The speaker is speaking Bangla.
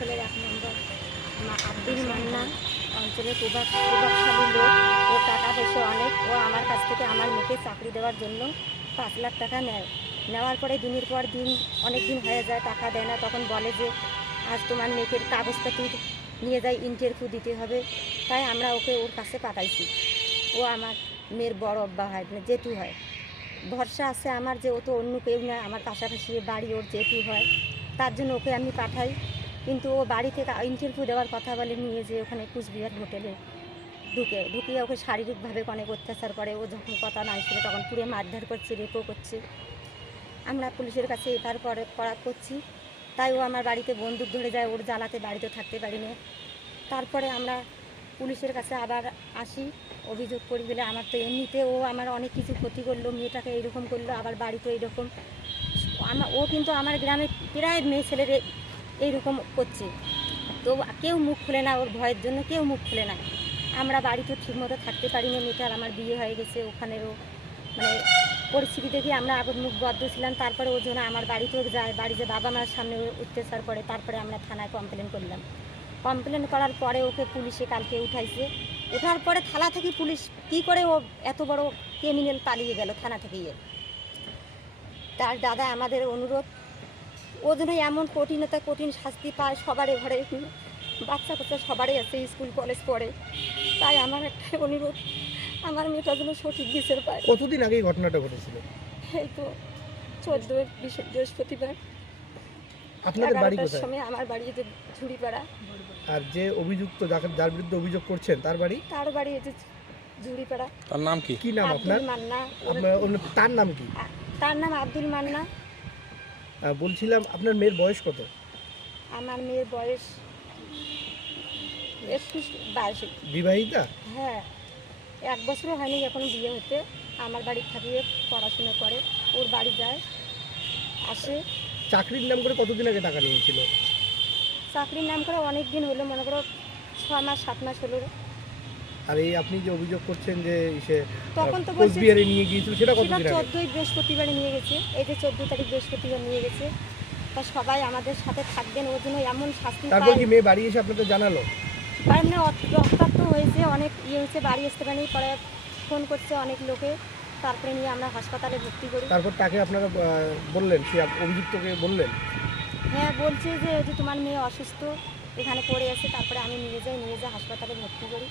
অঞ্চলের এক নম্বর আব্দুল মান্না অঞ্চলের প্রভাব প্রভাবশালী লোক। ও টাকা পয়সা অনেক। ও আমার কাছ থেকে আমার মেয়েকে চাকরি দেওয়ার জন্য পাঁচ লাখ টাকা নেয়। নেওয়ার পরে দিনের পর দিন অনেক দিন হয়ে যায়, টাকা দেয় না। তখন বলে যে, আজ তোমার মেয়েকে কাগজপাতি নিয়ে যাই ইন্টারভিউ দিতে হবে। তাই আমরা ওকে ওর কাছে পাঠাইছি। ও আমার মেয়ের বড় অব্বা হয় মানে হয়। ভরসা আছে আমার যে ও তো অন্য কেউ নয় আমার পাশাপাশি বাড়ি ওর জেঠু হয়। তার জন্য ওকে আমি পাঠাই। কিন্তু ও বাড়ি থেকে ইন্টারভিউ দেওয়ার কথা বলে নিয়ে যে ওখানে কুচবিহার হোটেলে ঢুকে, ঢুকিয়ে ওকে শারীরিকভাবে অনেক অত্যাচার করে। ও যখন কথা নাই ছিল তখন পুরো মারধর করছে, রেপও করছে। আমরা পুলিশের কাছে এফআইআর করে করা করছি। তাই ও আমার বাড়িতে বন্দুক ধরে যায়, ওর জ্বালাতে বাড়িতে থাকতে পারি না তারপরে আমরা পুলিশের কাছে আবার আসি, অভিযোগ করি বলে আমার তো এমনিতে ও আমার অনেক কিছু ক্ষতি করল, মেয়েটাকে এইরকম করল, আবার বাড়িতে এইরকম। আমার, ও কিন্তু আমার গ্রামে প্রায় মেয়ে ছেলের এইরকম করছে। তো কেউ মুখ খুলে না, ওর ভয়ের জন্য কেউ মুখ খুলে না। আমরা বাড়িতে ঠিকমতো থাকতে পারি না মেয়েটার আমার বিয়ে হয়ে গেছে, ওখানেরও মানে পরিস্থিতি দেখে আমরা আগত মুখ বদ্ধ ছিলাম, তারপরে ওর জন্য আমার বাড়িতেও যায় বাড়িতে বাবা মার সামনে অত্যাচার করে, তারপরে আমরা থানায় কমপ্লেন করলাম। কমপ্লেন করার পরে ওকে পুলিশে কালকে উঠাইছে। ওঠার পরে থানা থেকে পুলিশ কী করে ও এত বড় ক্রিমিনাল পালিয়ে গেল থানা থেকে তার দাদা আমাদের অনুরোধ ও যেন এমন কঠিনতা কঠিন শাস্তি পায় সবারই ঘরে। বাচ্চা কাচ্চা সবারই আছে স্কুল কলেজ পড়ে। তাই আমার একটা অনুরোধ আমার মেয়েটা যেন সঠিক বিচার পায়। কতদিন আগে এই ঘটনাটা ঘটেছিল? এই তো চোদ্দ বৃহস্পতিবার। আপনাদের বাড়ি এগারোটার কোথায়? সময় আমার বাড়ি যে ঝুড়িপাড়া। আর যে অভিযুক্ত যাকে যার বিরুদ্ধে অভিযোগ করছেন তার বাড়ি? তার বাড়ি যে ঝুড়িপাড়া। তার নাম কি? কি নাম আপনার? আব্দুল মান্না অন্য- তার নাম কি? তার নাম আব্দুল মান্না। বলছিলাম আপনার মেয়ের বয়স কত? আমার মেয়ের বয়স একুশ বাইশ। বিবাহিতা? হ্যাঁ এক বছরও হয়নি এখন বিয়ে হতে। আমার বাড়ি থাকিয়ে পড়াশোনা করে ওর বাড়ি যায় আসে। চাকরির নাম করে কতদিন আগে টাকা নিয়েছিল? চাকরির নাম করে অনেক দিন হলো মনে করো ছ মাস সাত মাস হলো। আর এই আপনি যে অভিযোগ করছেন যে সে তখন তো কোচবিহারে নিয়ে গিয়েছিল সেটা সেটা কতদিন আগে? বৃহস্পতিবারে নিয়ে গেছে। এই যে চোদ্দ তারিখ বৃহস্পতিবার নিয়ে গেছে। তা সবাই আমাদের সাথে থাকবেন ওর জন্য এমন শাস্তি তারপর কি মেয়ে বাড়ি এসে আপনাদের জানালো? এমনি রক্তাক্ত হয়েছে অনেক ইয়ে হয়েছে বাড়ি আসতে পারেনি। পরে ফোন করছে অনেক লোকে। তারপরে নিয়ে আমরা হাসপাতালে ভর্তি করি। তারপর তাকে আপনারা বললেন সে অভিযুক্তকে বললেন? হ্যাঁ বলছে যে তোমার মেয়ে অসুস্থ এখানে পড়ে আছে তারপরে আমি নিয়ে যাই নিয়ে যাই হাসপাতালে ভর্তি করি।